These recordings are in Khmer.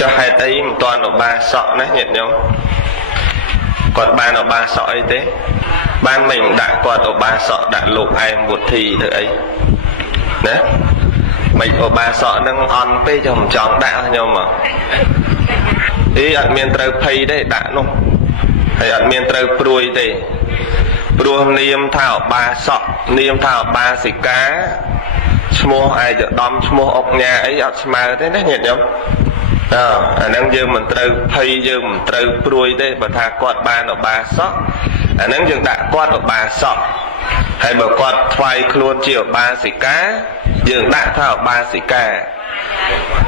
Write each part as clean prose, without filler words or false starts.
cho hai tay một toàn ở ba sọ đấy nhận nhau còn ban ở ba sọ ấy thế ban mình đã còn ở ba sọ đã lục ai một thì được ấy đấy mình ở ba sọ đang on pe chồng chồng đã nhau mà ý ăn miên trời phay đấy đã luôn hay ăn miên trời pruy thì pruy niêm thảo ba sọ niêm thảo ba xì cá mua ai được đom mua ốc nhà ấy ở mà thế đấy nhận nhau năng dương mình trời phay dương mình trời pruy đấy và thà quạt ban ở ba sọ năng dương đã quạt ở ba sọ hay bảo quạt thoai luôn chiều ba xì cá dương đã thảo ba xì cá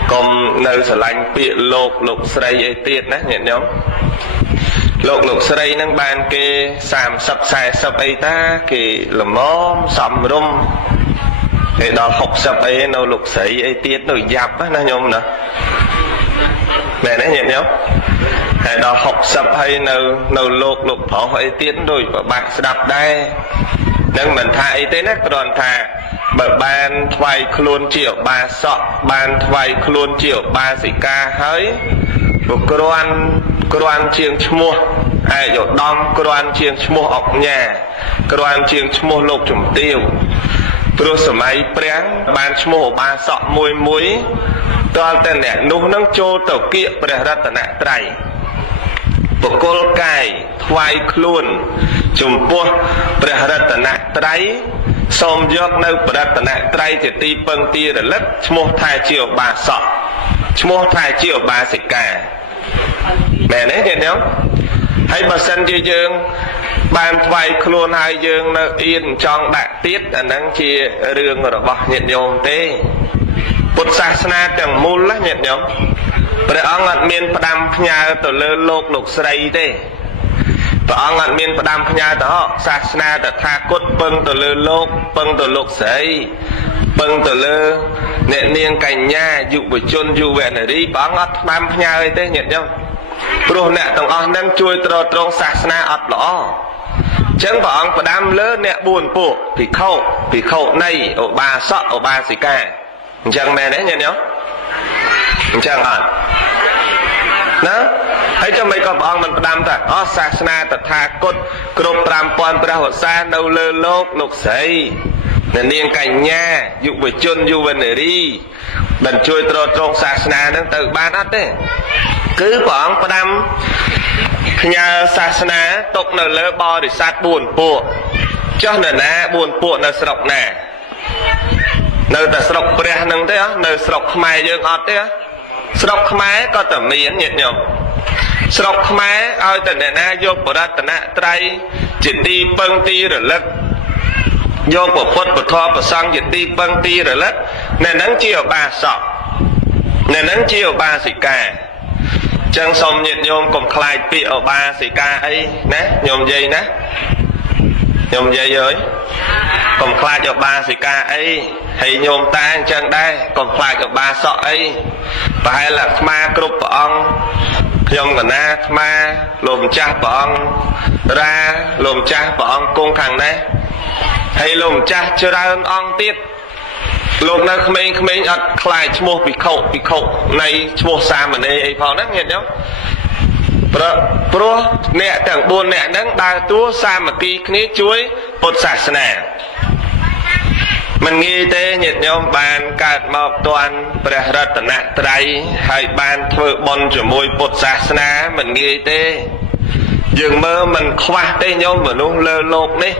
còn nơi sở lanh bị lục sợi ấy tiệt nè nhận nhóm lục sợi năng ban kê sàm sập xài sập ấy ta kì làm móm sầm rum thì đó học sập ấy nó lục sợi ấy tiệt nó dập á nó nhôm nè mẹ nó nhận nhóm hay đó học sập hay nó lục phỏ ấy tiệt rồi bạn đập đây nhưng mình thay thế nè còn thà bởi ban thoại luôn triệu ba sọ ban thoại luôn triệu ba sĩ ca hơi một cơ chiêng mua ai dụ đom cơ chiêng mua ọc nhà cơ chiêng mua lục trùng tiêu rồi sớm ấy práng ban mua ba sọ mùi muối toàn tên nè nụ nâng chô tàu kia bè ra tận nạ trầy bộ cô cài thoại luôn trùng pua bè ra tận nạ trầy xóm dọc nơi bật tận nạ trai thì ti băng tia là lất mua thai chiều ba sọ mua thai chiều ba xịt cả mẹ đấy nhìn nhá hay mà sân chơi dương ban thoại luôn hai dương nó yên trong đại tiết ở năng chia rương rồi bỏ nhận nhôm tê bột sa na chẳng môn lá nhận nhá bởi ông ngặt miền đam nhà tổ lơ lục sợi tê và ông ngặt miền đam nhà đó sa na đã tha cốt bưng tổ lơ lục bưng tổ lục sấy bưng tổ lơ nệ niên cành nha dụ buổi chôn dụ về này đi bà ngặt đam nhà ơi thế nhận nhá pro nè tổng ông đang chui trong sa na ấp lõ chẳng bảo ông đam lơ nè buồn bộ thì khâu này ở ba sọ ở ba xì ca chẳng mẹ đấy nhận nhá chẳng hạn đó thấy cho mấy con ông mình đam ta ó sa na ta tha cốt cột tram pon pra hộ sa đâu lơ lục sấy nên niên cành nha dụ về chôn dụ về này đi đần chui trong sa na đang từ ban hết đấy cứ bọn đam nhà sa na tục nở lơ bo để sát buồn bộ cho nên là buồn bộ là sọc nè nơi ta sọc pre năng thế á nơi sọc mai dương ọt thế á sọc mai có tầm miếng nhiệt nhom sọc mai ao tận này na vô bờ ra tận nạ trai chỉ đi băng ti rồi lật vô bờ phốt bờ thọ bờ sang chỉ đi băng ti rồi lật nên nắng chiều ba sọ nên nắng chiều ba xì ca chân sông nhiệt nhôm cùng khai bị ở ba xì ca ấy nè nhôm dây nè nhôm dây rồi cùng khai cho ba xì ca ấy hay nhôm ta chân đây cùng khai cho ba sọ ấy và hay là ma cướp ông nhôm cả na ma lùm cha ông ra lùm cha ông cung thằng này hay lùm cha chưa ra hơn ông tiết lùm nó không ắt khai mua bị khẩu này mua xa mà đây ấy phong nắng nhiệt nhá pro nè chẳng buồn nè nắng đa tua xa mà kỳ ní chuối bột sạch nè mình nghĩ thế nhiệt nhau bàn cạt mọc toàn bè rật tận nạ trai hay bàn thơ bon cho môi bột sạch ná mình nghĩ thế dường mơ mình khoa tê nhau mà nó lơ lột đi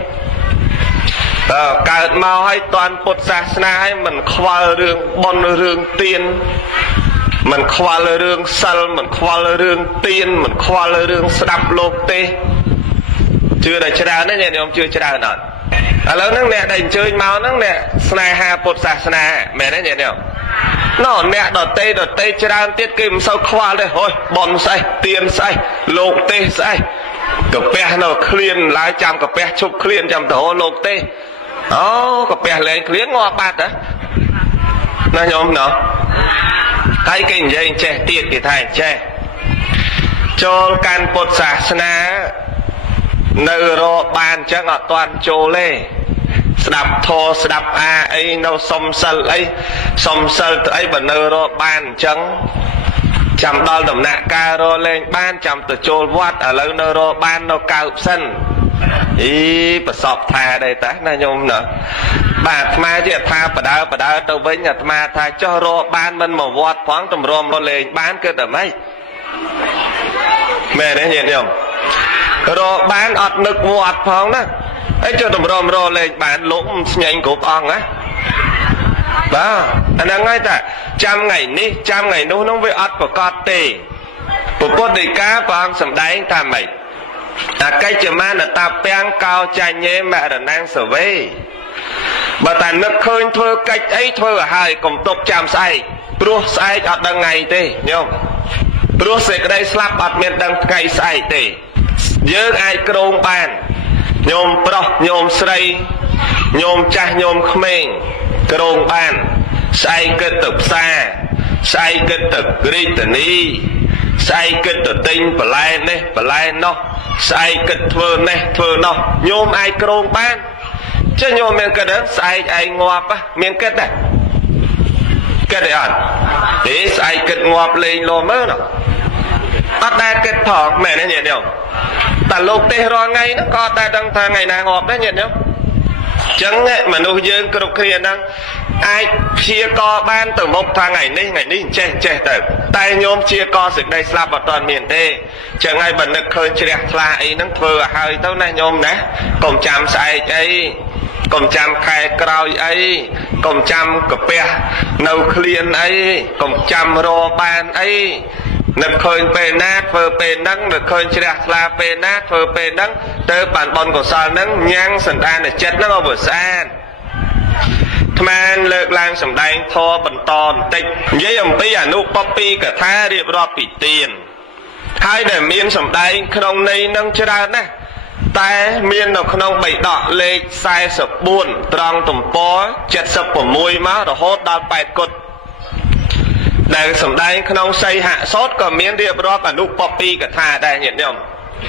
cạt màu hay toàn bột sạch ná hay mình khoa rương bon rương tiên mình khoa lơ rương sal mình khoa lơ rương tiên mình khoa lơ rương đập lột tê chưa đầy chả nữa nhiệt nhau chưa chả nữa lớn nâng nè đành chơi máu nâng nè snai ha bột sà snai mẹ đấy nhỉ nào nó nè đợt tê chả tiết kim sau khoa đây thôi bọn say tiền say lột tê say cặp bè nó clean lái trăm cặp bè chụp clean trăm thổ lột tê cặp bè lên clean ngọ bát đó nó nhóm nó thấy kinh dây che tiết thì thay che cho can bột sà snai nơi đó bàn chẳng ở toàn chỗ lê đập thô đập ấy nó xông sân ấy xông sân ấy bởi nơi đó bàn chẳng chăm đo tầm nạ ca rô lên ban chăm từ chôl vót ở lâu nó rô ban nó cao sân ý bà sọp thà đây ta na nhôm nữa bà thma chứ tha bà đá tao với nhà thma tha cho rô ban mình mà vót thoáng tầm rôm nó lên ban cơ tầm ấy mẹ đấy nhìn không rô ban ọt nực vót thoáng đó ấy cho tầm rôm rô lên ban lũng nhanh cục ong á bà anh đang ngay ta trăm ngày nó với ọt của con tì của con đi cá con sầm đáy ta mày cái chữ ma là ta bèn cao chạy nhé mẹ là năng sở vây bà ta nực khơi thơ cách ấy thơ ở hai cùng tục chạm say bố say ọt đằng ngày tê nhông bố sẽ cái đây slap ọt miền đằng ngày say tê nhớ ai krong bàn nhôm pro nhôm srei nhôm cha nhôm khmeng krong bàn say kết tục xa say kết tục gritani say kết tục tinh bà lai nó say kết thơ này thơ nó nhôm ai krong bàn chứ nhôm miền kết đến say ai ngọp á miền kết này kết đấy ạ để say kết ngọp lên lô mơ nó bắt đa kết thọ mẹ nó nhẹ không ta lục tê rồi ngay nó có ta đang thà ngày nào ngọp đó nhẹ không chẳng nghệ mà nuôi dương cơ độc kia đang ai chia co ban từ một thang ngày ní che từ tay nhôm chia co sự đây slap vào toàn miền tê chẳng ai bận được khơi chia là ấy nó vừa hơi tao này nhôm nè cùng chạm sai ấy cùng chạm khai cào ấy cùng chạm cặp bè nấu clean ấy cùng chạm rô ban ấy nực khơi bề nát vừa bề nắng nực khơi chia là bề nát vừa bề nắng tới bản bòn của sao nắng nhang sần đan để chết nó vừa san manเลิกลางสำแดงทอบรรตอนติดยี่ยมปีอนุปปีกับท่าเรียบรอบปีเตียนให้แต่เมียนสำแดงขนมในนังเชรานะแต่เมียนดอกขนมใบดอกเล็กทรายสบุนตรังตุ่มปอเจ็ดสบผมมวยมาดอกโฮดดาวแปดกดแต่สำแดงขนมใส่หะซดก็เมียนเรียบรอบอนุปปีกับท่าได้เห็นยัง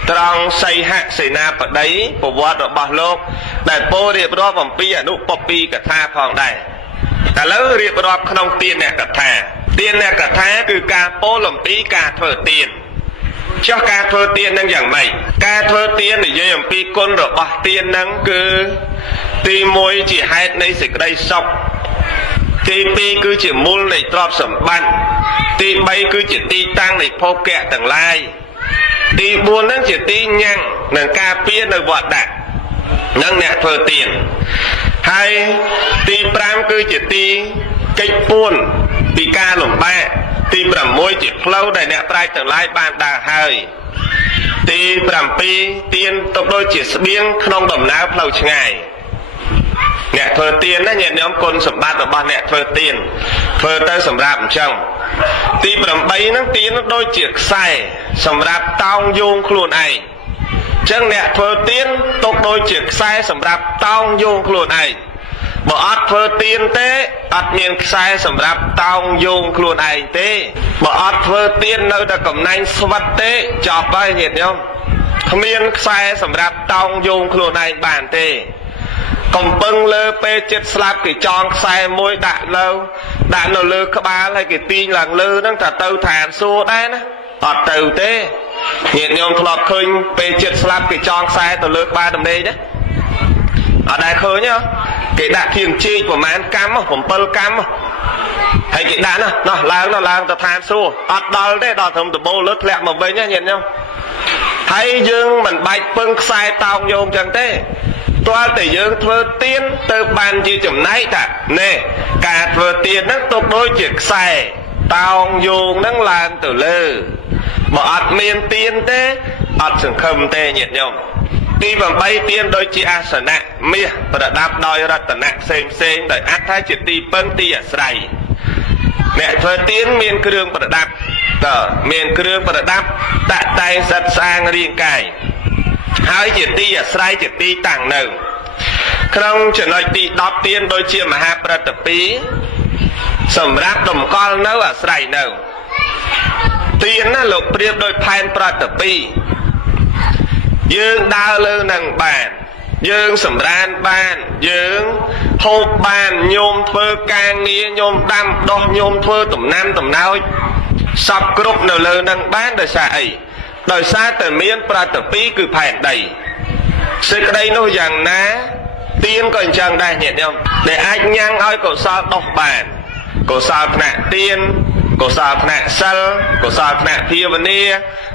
ตรองใส่หะใส่นาปะได้ประวัติบาโลกแต่โปเรียบรอบผมปีอนุปปีกับท่าพองได้แต่แล้วเรียบรอบขนมเตียนเนี่ยกับท่าเตียนเนี่ยกับท่าคือการโปลมปีการเถอเตียนเจ้าการเถอเตียนนั่งอย่างไรการเถอเตียนเนี่ยยี่ยมปีก้นหรือบะเตียนนั่งคือตีมวยจีให้ในสิ่งใดซอกตีปีคือจีมูลในตรอบสมบัติตีใบคือจีตีตั้งในโพแกะต่างลายตีบุญนั่งจีตียังหนังกาเปียในวัดดักนั่งเนี่ยเถอเตียนให้ตีปรามคือจีตีกิจปูนตีกาหลงแปะตีปรามมวยจีเพลาได้เนี่ยปลายต่างลายบานดาเฮยตีปรามปีเตียนตกโดยจีสเบียงขนมดมน้ำเพลาช่างเนี่ยเธอเตียนนั่นเนี่ยน้องคนสมบัติของบ้านเนี่ยเธอเตียนเธอเต้สำหรับจังตีปรำใบนั่งเตียนโดยเจียกใส่สำหรับเตาโยงครูนไอจังเนี่ยเธอเตียนตกโดยเจียกใส่สำหรับเตาโยงครูนไอบ่อัดเธอเตียนเตะอัดเมียนใส่สำหรับเตาโยงครูนไอเตะบ่อัดเธอเตียนในตะกับนายสวัสดิ์เตะจอบไปเนี่ยน้องเมียนใส่สำหรับเตาโยงครูนไอบานเตะกงปึงเลอเปจิตสลับกี่จองใส่มวยด่าเลอด่าเลอเลอขบาอะไรกี่ตีหลังเลอนั่งแต่เตาฐานสู้ได้นะตัดเตาเต้เหตุยงทลอดคืนเปจิตสลับกี่จองใส่ตัวเลอบาดำเนยนะได้เคยเนี่ยกี่ด่าเพียงชีประมาณกำผมเปิลกำให้กี่ด่านะเนาะล้างตัวฐานสู้ตัดดอลได้ดอลทำตัวโบเลิศแหลกมาเว้ยเนี่ยเห็นยังให้ยึงมันใบปึงใส่เตาโยงจังเต้ตัวแต่ยังเธอเตียนเติมบานจีจมไนท์อ่ะเนี่ยการเธอเตียนนั่งตกโดยเจียกใส่เตาโยงนั่งลานตัวเลอบ่อัดเมียนเตียนเต้อัดสังคมเต้เหยียดยมตีแบบใบเตียนโดยจีอาสนะเมียประดับโดยรัตนะเซงโดยอัดท้ายจิตตีเปิ้งตีอ่ะใส่เนี่ยเธอเตียนเมียนเครื่องประดับก็เมียนเครื่องประดับตะไตสัตสร้างเรียงกายหายจิตตีใส่จิตตีต่างหนึ่งครั้งจะน้อยตีดอกเตียนโดยเชี่ยมหาประตปีสำรับดมก้อนเนื้อใส่หนึ่งเตียนน่ะหลบเปรียบโดยแผนประตปียืงดาวเลือหนังบานยืงสำรานบานยืงหกบานโยมเพื่อกางนี้โยมดำดอกโยมเพื่อตุ่มน้ำตุ่มน้อย សពគ្រប់នៅលើនឹងបានដោយសារអីដោយសារតែមានប្រតិពីគឺផែនដីសេចក្តីនោះយ៉ាងណាទៀនក៏អញ្ចឹងដែរញាតិញោមដែលអាចញ៉ាំងឲ្យកុសលដុះបានកុសលថ្នាក់ទៀនកុសលថ្នាក់សិលកុសលថ្នាក់ភាវនា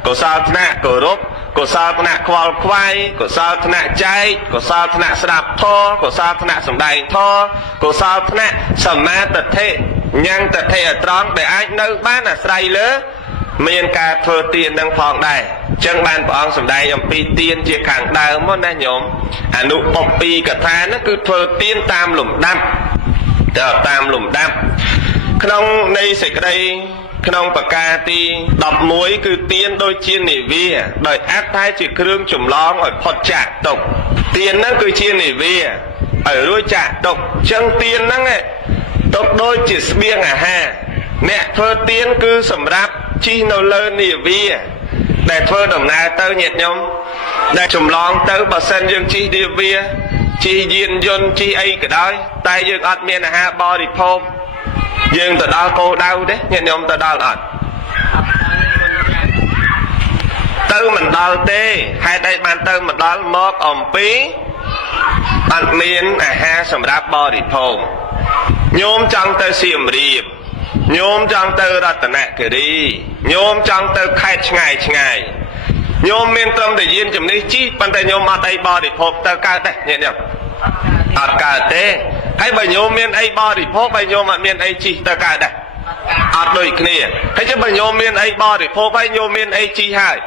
កុសលថ្នាក់គោរពកុសលថ្នាក់ខ្វល់ខ្វាយកុសលថ្នាក់ចែកកុសលថ្នាក់ស្ដាប់ធម៌កុសលថ្នាក់សម្ដែងធម៌កុសលថ្នាក់សមាទិដ្ឋិញ៉ាំងទិដ្ឋិឲ្យត្រង់ដែលអាចនៅបានអាស្រ័យលើមានការធ្វើទាននឹងផងដែរអញ្ចឹងបានព្រះអង្គសម្ដែងអំពីទានជាខាងដើមមកណាញោមអនុបព្ពីកថានោះគឺធ្វើទានតាមលំដាប់តាមលំដាប់ក្នុងនៃសេចក្តីក្នុងបកាទី11គឺទានដូចជានិវាដោយអត្ថតែជាគ្រឿងចម្លងឲ្យផុតចាកទុក្ខទានហ្នឹងគឺជានិវាឲ្យរួចចាកទុក្ខអញ្ចឹងទានហ្នឹងទុកដូចជាស្បៀងអាហារអ្នកធ្វើទានគឺសម្រាប់ជិះនៅលើនិវាដែលធ្វើដំណើរទៅញាតិញោមដែលចម្លងទៅបើសិនយើងជិះនិវាជិះយានយន្តជិះអីក៏ដោយតែយើងអត់មានអាហារបរិភោគយើងទៅដល់គោលដៅទេញាតិញោមទៅដល់អត់ទៅមិនដល់ទេហេតុអីបានទៅមិនដល់មកអំពីអត់មានអាហារសម្រាប់បរិភោគញោមចង់ទៅសៀមរាបញោមចង់ទៅរតនគិរីញោមចង់ទៅខេត្តឆ្ងាយឆ្ងាយញោមមានត្រឹមតែយានជំនិះជិះប៉ុន្តែញោមអត់អីបរិភោគទៅកើតទេញាតិញោមអត់កើតទេហើយបើញោមមានអីបរិភោគហើយញោមអត់មានអីជិះទៅកើតដែរអត់ដូចគ្នាហើយចុះបើញោមមានអីបរិភោគហើយញោមមានអីជិះហើយ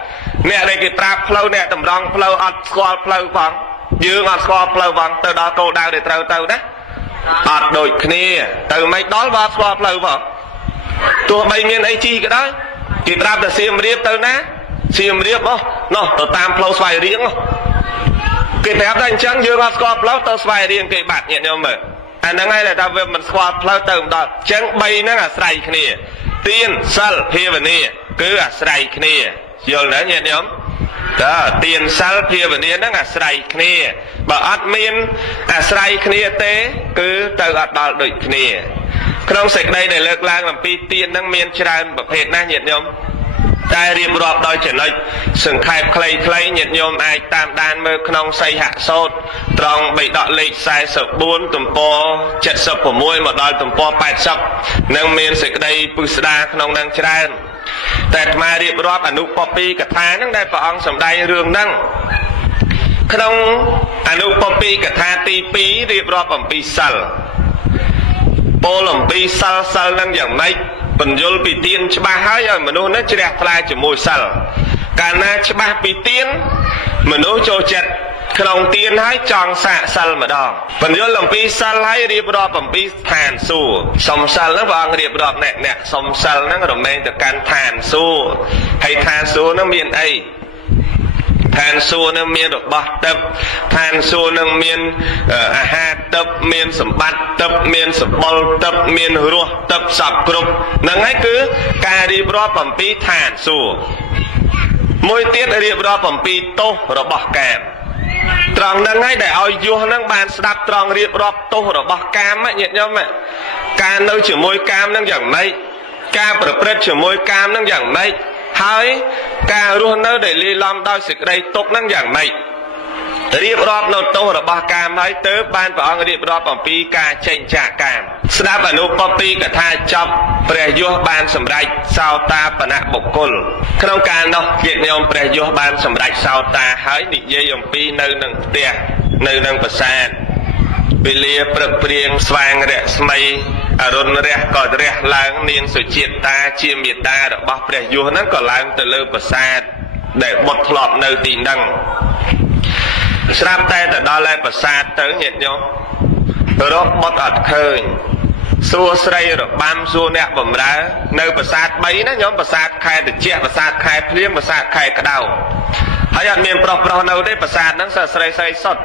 អ្នកដែលគេប្រាប់ផ្លូវអ្នកតម្រង់ផ្លូវអត់ស្គាល់ផ្លូវផងយើងអត់ស្គាល់ផ្លូវផងទៅដល់គោលដៅដែលត្រូវទៅណាអត់ដូចគ្នាទៅមិនដល់បើស្គាល់ផ្លូវផងទោះបីមានអីជិះក៏ដោយគេប្រាប់តែសៀមរាបទៅណាសៀមរាបនោះទៅតាមផ្លូវស្វាយរៀងគេប្រាប់តែអញ្ចឹងយើងអត់ស្គាល់ផ្លូវទៅស្វាយរៀងគេបាត់ញាតិញោមមើលអាហ្នឹងហើយដែលថាវាមិនស្គាល់ផ្លូវទៅមិនដល់អញ្ចឹង3ហ្នឹងអាស្រ័យគ្នាទានសិលភាវនាគឺអាស្រ័យគ្នាយល់ទេញាតិញោមតើទានសិលភាវនាហ្នឹងអាស្រ័យគ្នាបើអត់មានអាស្រ័យគ្នាទេគឺទៅអត់ដល់ដូចគ្នាក្នុងសេចក្តីដែលលើកឡើងអំពីទានហ្នឹងមានច្រើនប្រភេទណាស់ញាតិញោមតែរៀបរាប់ដោយចំណុចសង្ខេបខ្លីៗញាតិញោមអាចតាមដានមើលក្នុងសីហសោតត្រង់បិដកលេខ44ទំព័រ76មកដល់ទំព័រ80នឹងមានសេចក្តីពិស្ដារក្នុងនឹងច្រើនតែអាត្មារៀបរាប់អនុបព្ពីកថាហ្នឹងដែលព្រះអង្គសម្ដែងរឿងហ្នឹងក្នុងអនុបព្ពីកថាទី2រៀបរាប់អំពីសិលពលអំពីសិលហ្នឹងយ៉ាងម៉េចបញ្យលពីទានច្បាស់ហើយឲ្យមនុស្សនេះជ្រះថ្លាជាមួយសិលកាលណាច្បាស់ពីទានមនុស្សចូលចិត្តក្នុងទានហើយចង់សាកសិលម្ដងបញ្យលអំពីសិលហើយរៀបរាប់អំពីឋានសួគ៌សុំសិលហ្នឹងព្រះអង្គរៀបរាប់អ្នកសុំសិលហ្នឹងរមែងទៅកាន់ឋានសួគ៌ហើយឋានសួគ៌ហ្នឹងមានអីឋានសួគ៌នឹងមានរបស់ទឹកឋានសួគ៌នឹងមានអាហារទឹកមានសម្បត្តិទឹកមានសម្បុរទឹកមានរសទឹកសពគ្រប់ហ្នឹងហើយគឺការរៀបរាប់អំពីឋានសួគ៌មួយទៀតរៀបរាប់អំពីទោសរបស់កាមត្រង់ហ្នឹងហើយដែលឲ្យយោះហ្នឹងបានស្ដាប់ត្រង់រៀបរាប់ទោសរបស់កាមញាតិញោមការនៅជាមួយកាមហ្នឹងយ៉ាងម៉េចការប្រព្រឹត្តជាមួយកាមហ្នឹងយ៉ាងម៉េចហើយការរស់នៅដែលលាយឡំដោយសេចក្តីទុក្ខហ្នឹងយ៉ាងម៉េចរៀបរាប់នៅទោសរបស់កាមហើយទើបបានព្រះអង្គរៀបរាប់អំពីការចេញចាកកាមស្ដាប់អនុបព្ពីកថាចប់ព្រះយសបានសម្រេចសោតាបនៈបុគ្គលក្នុងការនោះញាតិញោមព្រះយសបានសម្រេចសោតាហើយនិយាយអំពីនៅនឹងផ្ទះនៅនឹងប្រាសាទវេលាព្រឹកព្រៀងស្វាងរស្មីអរុណរះក៏រះឡើងនាងសុជាតិតាជាមេតារបស់ព្រះយសហ្នឹងក៏ឡើងទៅលើប្រាសាទដែលបុតធ្លាប់នៅទីហ្នឹងស្រាប់តែទៅដល់ឯប្រាសាទទៅញាតិញោមរកបុតអត់ឃើញសួរស្រីរបាំសួរអ្នកបំរើនៅប្រាសាទ3ណាញោមប្រាសាទខែត្រជាក់ប្រាសាទខែភ្លៀងប្រាសាទខែក្តៅហើយអត់មានប្រុសនៅទេប្រាសាទហ្នឹងស្រីសុទ្ធ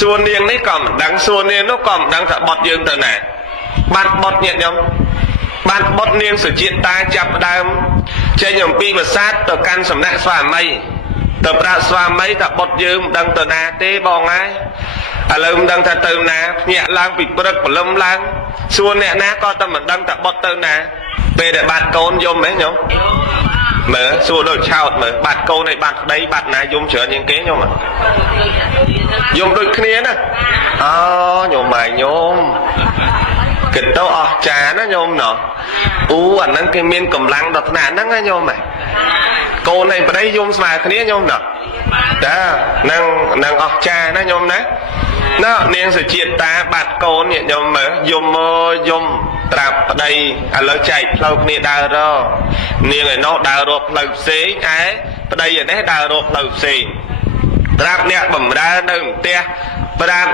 សួរនាងនេះក៏មិនដឹងសួរនាងនោះក៏មិនដឹងថាបុតយើងទៅណាបាត់បុតញាតិញោមបាត់បុតនាងសុជាតិតាចាប់ដើមចេញអំពីប្រាសាទទៅកាន់សំណាក់ស្វាមីទៅប្រាប់ស្វាមីថាបុតយើងមិនដឹងទៅណាទេបងហើយឥឡូវមិនដឹងថាទៅណាភ្ញាក់ឡើងពីព្រឹកព្រលឹមឡើងសួរអ្នកណាក៏តែមិនដឹងថាបុតទៅណា ពេលដែលបាត់កូនយំហ៎ញោមមើលសួរដូចឆោតមើលបាត់កូនហើយបាត់ប្តីបាត់ណាយំច្រើនជាងគេញោមយំដូចគ្នាណាអូញោមម៉ែញោមគិតទៅអស់ចាណាញោមណោះអូអាហ្នឹងគេមានកម្លាំងដល់ថ្នាក់ហ្នឹងណាញោមហ៎កូនហើយប្តីយំស្មើគ្នាញោមណោះតានឹងអស់ចាណាញោមណាណ៎នាងសុជាតិតាបាត់កូនញាតិញោមមើលយំមកយំត្រាប់ប្តីឥឡូវចែកផ្លូវគ្នាដើររនាងឯនោះដើររកផ្លូវផ្សេងឯប្តីឯនេះដើររកផ្លូវផ្សេងត្រាប់អ្នកបំរើនៅផ្ទះប្រាប់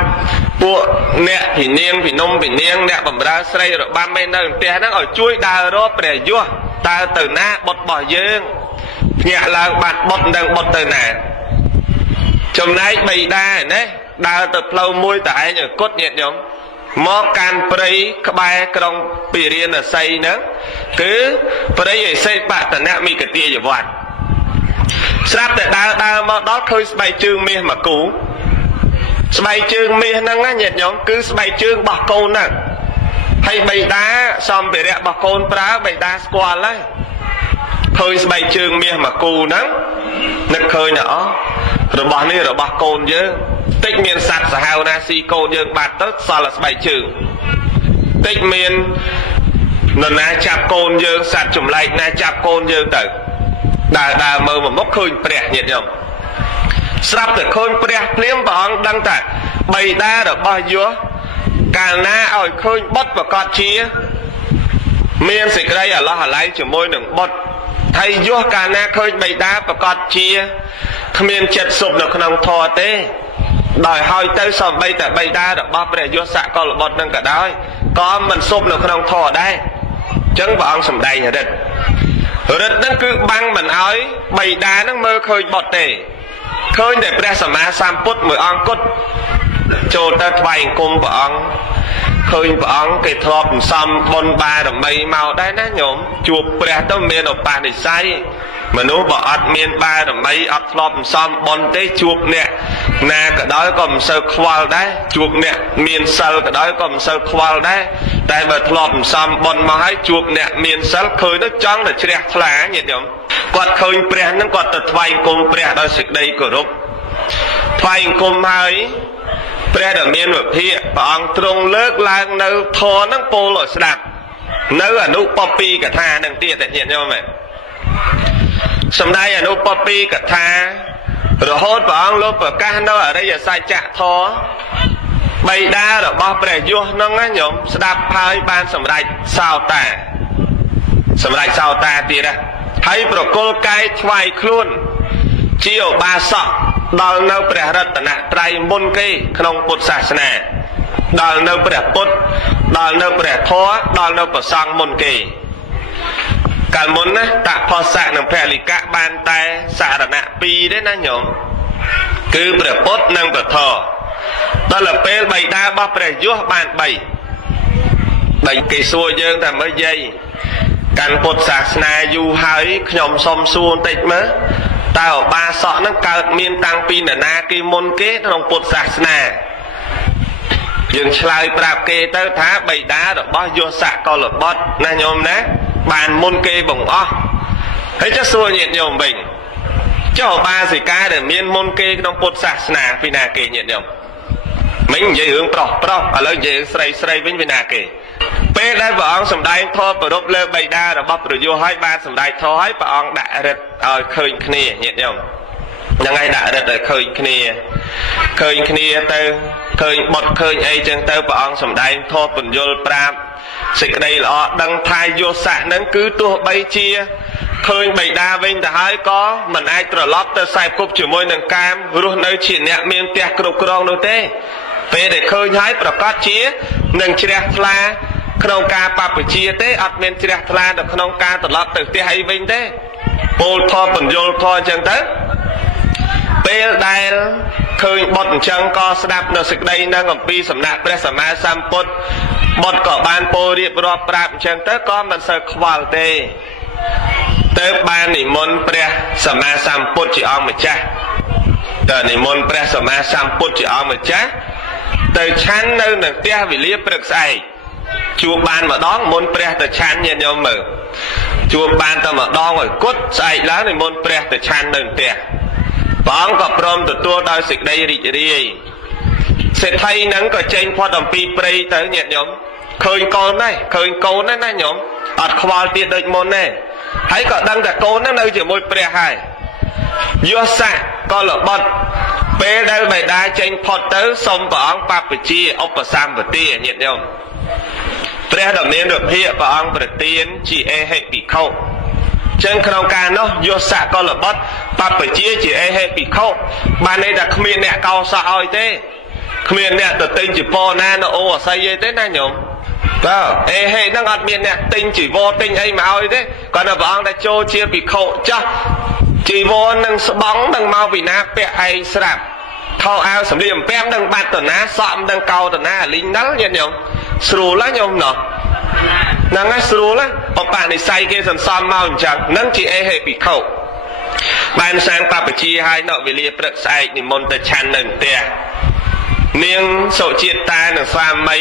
ពួកអ្នកពីនាងពីនំពីនាងអ្នកបំរើស្រីរបាំឯនៅផ្ទះហ្នឹងឲ្យជួយដើររកព្រះយសតើទៅណាបុតរបស់យើងភ្ញាក់ឡើងបាត់បុតនឹងបុតទៅណាចំណែកបិតាណាដើរទៅផ្លូវមួយតែឯងឲ្យគត់ញាតិញោមមកកាន់ព្រៃក្បែរក្រុងពីរាណសីហ្នឹងគឺព្រៃឯសេបតនមិគទាយវត្តស្រាប់តែដើរមកដល់ឃើញស្បែកជើងមាសមកគូស្បែកជើងមាសហ្នឹងណាញាតិញោមគឺស្បែកជើងរបស់កូនហ្នឹងហើយបិតាសម្ភារៈរបស់កូនប្រើបិតាស្គាល់ហើយឃើញស្បែកជើងមាសមកគូហ្នឹងនឹកឃើញអស់របស់នេះរបស់កូនយើងតិចមានសត្វសាហាវណាស៊ីកូនយើងបាត់ទៅសល់ស្បែកជើងតិចមាននរណាចាប់កូនយើងសត្វចម្លែកណាចាប់កូនយើងទៅដើរមើលមកមុខឃើញព្រះញាតិញោមស្រាប់តែឃើញព្រះភ្លាមព្រះអង្គដឹងថាបិតារបស់យសកាលណាឲ្យឃើញបុត្រប្រកាសជាមានសេចក្តីអាឡោះអាល័យជាមួយនឹងបុត្រហើយយសកាលណាឃើញបិតាប្រកាសជាគ្មានចិត្តសុបនៅក្នុងធម៌ទេដោយហើយទៅសំបីតែបិតារបស់ព្រះយសសកលបុត្រនឹងក៏ដោយក៏មិនសុបនៅក្នុងធម៌ដែរអញ្ចឹងព្រះអង្គសម្ដែងរិទ្ធហ្នឹងគឺបាំងមិនឲ្យបិតានឹងមើលឃើញបុត្រទេឃើញតែព្រះសម្មាសម្ពុទ្ធមួយអង្គគត់ចូលទៅថ្វាយអង្គមព្រះអង្គឃើញព្រះអង្គគេធ្លាប់សំបុណ្យបារមីមកដែរណាញោមជួបព្រះទៅមានឧបនិស្ស័យមនុស្សបើអត់មានបារមីអត់ធ្លាប់សំបុណ្យទេជួបអ្នកណាក៏ដោយក៏មិនសូវខ្វល់ដែរជួបអ្នកមានសិលក៏ដោយក៏មិនសូវខ្វល់ដែរតែបើធ្លាប់សំបុណ្យមកហើយជួបអ្នកមានសិលឃើញទៅចង់តែជ្រះថ្លាញាតិញោមគាត់ឃើញព្រះហ្នឹងគាត់ទៅថ្វាយអង្គមព្រះដោយសេចក្តីគោរពថ្វាយអង្គមហើយព្រះដែលមានវិភាកព្រះអង្គទ្រង់លើកឡើងនៅធម៌ហ្នឹងពោលឲ្យស្ដាប់នៅអនុបពីកថាហ្នឹងទៀតតែញាតិញោមមែនសម្ដែងអនុបពីកថារហូតព្រះអង្គលោកប្រកាសនៅអរិយសច្ចធម៌បិតារបស់ព្រះយសហ្នឹងណាញោមស្ដាប់ហើយបានសម្រេចសោតាទៀតណាហើយប្រគល់កាយថ្វាយខ្លួនជាឧបាសកដល់នៅព្រះរតនត្រ័យមុនគេក្នុងពុទ្ធសាសនាដល់នៅព្រះពុទ្ធដល់នៅព្រះធម៌ដល់នៅព្រះសង្ឃមុនគេកាលមុនណាតផស្សៈនិងពលិកៈបានតែសារណៈ2ទេណាញោមគឺព្រះពុទ្ធនិងព្រះធម៌ដល់ពេលបិតារបស់ព្រះយសបាន3គេសួរយើងថាមើលយាយកាន់ពុទ្ធសាសនាយូរហើយខ្ញុំសុំសួរបន្តិចមើលតើឧបាសកហ្នឹងកើតមានតាំងពីនរណាគេមុនគេក្នុងពុទ្ធសាសនាយើងឆ្លើយប្រាប់គេទៅថាបិតារបស់យសកលបុត្រណាញោមណាបានមុនគេបងអស់ហើយចុះសួរញាតិញោមវិញចុះឧបាសិកាដែលមានមុនគេក្នុងពុទ្ធសាសនាពីណាគេញាតិញោមមិញនិយាយរឿងប្រុសឥឡូវនិយាយរឿងស្រីវិញពីណាគេពេលដែលព្រះអង្គសម្ដែងធម៌ប្ររពលើបិតារបស់ព្រះយសហើយបានសម្ដែងធម៌ហើយព្រះអង្គដាក់រិទ្ធឲ្យឃើញគ្នាញាតិញោមហ្នឹងហើយដាក់រិទ្ធឲ្យឃើញគ្នាទៅឃើញបុតឃើញអីចឹងទៅព្រះអង្គសម្ដែងធម៌ពន្យល់ប្រាប់សេចក្តីល្អដឹងថាយសៈហ្នឹងគឺទោះបីជាឃើញបិតាវិញទៅហើយក៏មិនអាចត្រឡប់ទៅខ្សែគប់ជាមួយនឹងកាមរស់នៅជាអ្នកមានផ្ទះគ្រប់គ្រងនោះទេពេលដែលឃើញហើយប្រកាសជានឹងជ្រះថ្លាក្នុងការបព្វជិទេអត់មានជ្រះថ្លានៅក្នុងការត្រឡប់ទៅផ្ទះអីវិញទេពោលធម៌ពន្យល់ធម៌អញ្ចឹងទៅពេលដែលឃើញបុត្រអញ្ចឹងក៏ស្ដាប់នៅសេចក្តីនឹងអំពីសំណាក់ព្រះសម្មាសម្ពុទ្ធបុត្រក៏បានពោលរៀបរាប់ប្រាប់អញ្ចឹងទៅក៏មិនសូវខ្វល់ទេទៅបាននិមន្តព្រះសម្មាសម្ពុទ្ធជាអង្គម្ចាស់ទៅនិមន្តព្រះសម្មាសម្ពុទ្ធជាអង្គម្ចាស់ទៅឆាន់នៅនឹងផ្ទះវេលាព្រឹកស្អែក ជួបបានម្ដងមុនព្រះទៅឆាន់ញាតិញោមមើលជួបបានតែម្ដងឲ្យគត់ស្អែកឡើងនិមន្តព្រះទៅឆាន់នៅផ្ទះព្រះអង្គក៏ព្រមទទួលដោយសេចក្តីរីករាយសេដ្ឋីហ្នឹងក៏ចេញផុតអំពីព្រៃទៅញាតិញោមឃើញកូនដែរឃើញកូនហ្នឹងណាញោមអត់ខ្វល់ទៀតដូចមុនទេហើយក៏ដឹងតែកូនហ្នឹងនៅជាមួយព្រះហើយយោស័កក៏ល្បត់ពេលដែលបិតាចេញផុតទៅសូមព្រះអង្គបព្វជិឧបសម្បទាញាតិញោមព្រះដ៏មានរភិក្ខព្រះអង្គប្រទានជាអេហិភិក្ខុចឹងក្នុងការនោះយោស័កក៏ល្បត់បព្វជិជាអេហិភិក្ខុបានន័យថាគ្មានអ្នកកោសក់ឲ្យទេគ្មានអ្នកទៅទិញជីវរណានៅអូអាស័យអីទេណាញោមតើអេហេហ្នឹងអត់មានអ្នកទិញជីវរទិញអីមកឲ្យទេគាត់តែព្រះអង្គតែចូលជាភិក្ខុចាស់ជីវរនឹងស្បង់នឹងមកពីណាពាក់ឯងស្រាប់ថោអាវសម្លៀកបំពាក់នឹងបាត់តណាសក់នឹងកោតណាលីងណលញាតិញោមស្រួលណាញោមណោះហ្នឹងហើយស្រួលណាបបនិស័យគេសន្សំមកអញ្ចឹងនឹងជាអេហេភិក្ខុបានសាងបព្វជិហើយនៅវេលាព្រឹកស្អែកនិមន្តទៅឆាន់នៅផ្ទះនាងសុជាតិតានិងស្វាមី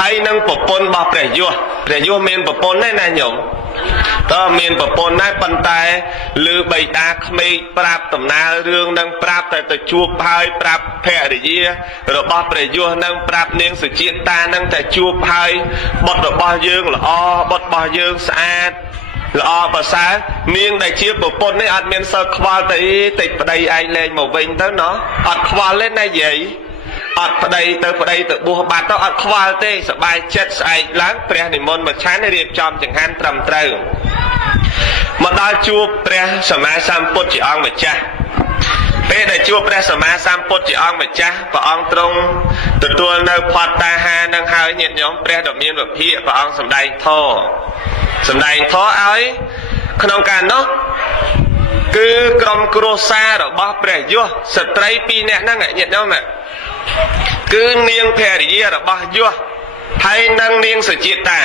ហើយនឹងប្រពន្ធរបស់ព្រះយោមានប្រពន្ធទេណាញោមតើមានប្រពន្ធដែរប៉ុន្តែឮបិតាក្មេកប្រាប់ដំណើររឿងនឹងប្រាប់តែទៅជួបហើយប្រាប់ភរិយារបស់ព្រះយោនឹងប្រាប់នាងសុជាតិតានឹងតែជួបហើយបុត្ររបស់យើងល្អបុត្ររបស់យើងស្អាតល្អប្រសើរនាងដែលជាប្រពន្ធនេះអត់មានសើខ្វល់ទៅតិចប្តីឯងលែងមកវិញទៅណោះអត់ខ្វល់ទេណាយាយអត់ប្តីទៅបួសបាត់ទៅអត់ខ្វល់ទេសบายចិត្តស្អែកឡើងព្រះនិមន្តមកឆាន់រៀបចំចង្ហាន់ត្រឹមត្រូវមកដល់ជួបព្រះសម្មាសម្ពុទ្ធជាអង្គម្ចាស់ពេលដែលជួបព្រះសម្មាសម្ពុទ្ធជាអង្គម្ចាស់ព្រះអង្គទ្រង់ទទួលនៅផតតាហានឹងហើយញាតិញោមព្រះដ៏មានវិភាកព្រះអង្គសម្ដែងធម៌ឲ្យក្នុងការនោះគឺក្រុមគ្រួសាររបស់ព្រះយោស្ត្រី2នាក់ហ្នឹងញាតិញោមគឺនាងភរិយារបស់យោហើយនិងនាងសុជាតិតា